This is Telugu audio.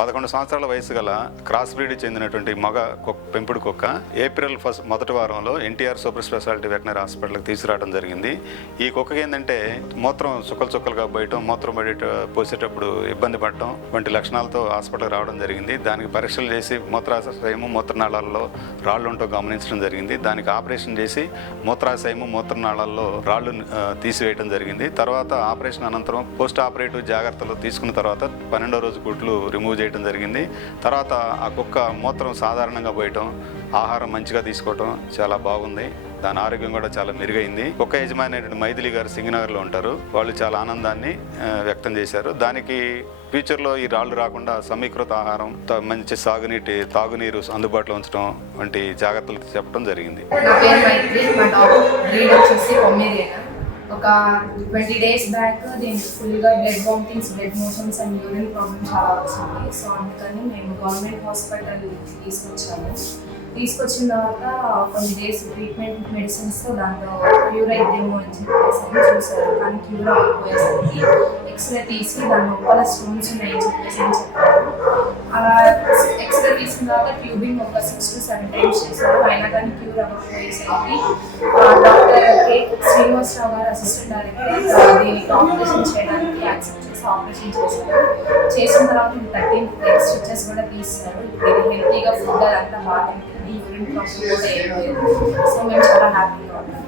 11 సంవత్సరాల వయసు గల క్రాస్ బ్రీడ్ చెందినటువంటి మగ పెంపుడు కుక్క ఏప్రిల్ మొదటి వారంలో ఎన్టీఆర్ సూపర్ స్పెషాలిటీ వెటనరీ హాస్పిటల్కి తీసుకురావడం జరిగింది. ఈ కుక్కకి ఏంటంటే మూత్రం చుక్కలుగా పోయటం, మూత్రం పోసేటప్పుడు ఇబ్బంది పడటం వంటి లక్షణాలతో హాస్పిటల్కి రావడం జరిగింది. దానికి పరీక్షలు చేసి మూత్రాశయము మూత్రనాళాల్లో రాళ్ళు ఉంటూ గమనించడం జరిగింది. దానికి ఆపరేషన్ చేసి మూత్రాశయము మూత్రనాళాల్లో రాళ్ళు తీసివేయడం జరిగింది. తర్వాత ఆపరేషన్ అనంతరం పోస్ట్ ఆపరేటివ్ జాగ్రత్తలు తీసుకున్న తర్వాత 12వ రోజు గుడ్లు రిమూవ్ చేయడం జరిగింది. తర్వాత ఆ కుక్క మూత్రం సాధారణంగా పోయటం, ఆహారం మంచిగా తీసుకోవటం చాలా బాగుంది. దాని ఆరోగ్యం కూడా చాలా మెరుగైంది. కుక్క యజమాని అయినటువంటి మైథిలి గారు సింగనగర్లో ఉంటారు. వాళ్ళు చాలా ఆనందాన్ని వ్యక్తం చేశారు. దానికి ఫ్యూచర్లో ఈ రాళ్ళు రాకుండా సమీకృత ఆహారం, మంచి తాగునీరు అందుబాటులో ఉంచడం వంటి జాగ్రత్తలు చెప్పడం జరిగింది. ఒక 20 days బ్యాక్ దీనికి ఫుల్గా blood vomitings, blood motions and urine problem చాలా వచ్చింది. సో అందుకని మేము గవర్నమెంట్ హాస్పిటల్ తీసుకొచ్చిన తర్వాత కొన్ని డేస్ ట్రీట్మెంట్ మెడిసిన్స్తో దాంట్లో క్యూర్ అయిద్దేమో అని చెప్పేసి చూసారు. కానీ క్యూర్ అవ్వకపోయేసరికి ఎక్స్రే తీసి దాని లోపల స్టోన్స్ ఉన్నాయని చెప్పేసి చెప్పారు. అలా ఎక్స్రే తీసిన తర్వాత ట్యూబింగ్ ఒక 6 to 7 times చేశారు. అయినా కానీ క్యూర్ అవ్వకపోయేసరికి డాక్టర్ కే శ్రీనివాసరావు గారు అసిస్టెంట్ డైరెక్టర్ దీనికి ఆపరేషన్ చేయడానికి యాక్సెప్ట్ చేసి ఆపరేషన్ చేశారు. చేసిన తర్వాత 13 స్టిచెస్ కూడా తీస్తారు. ఇది హెల్తీగా ఫుడ్ అదంతా బాగా యూరిన్ ప్రాబ్లమ్ కూడా ఏం లేదు. సో మేము చాలా హ్యాపీగా ఉన్నాం.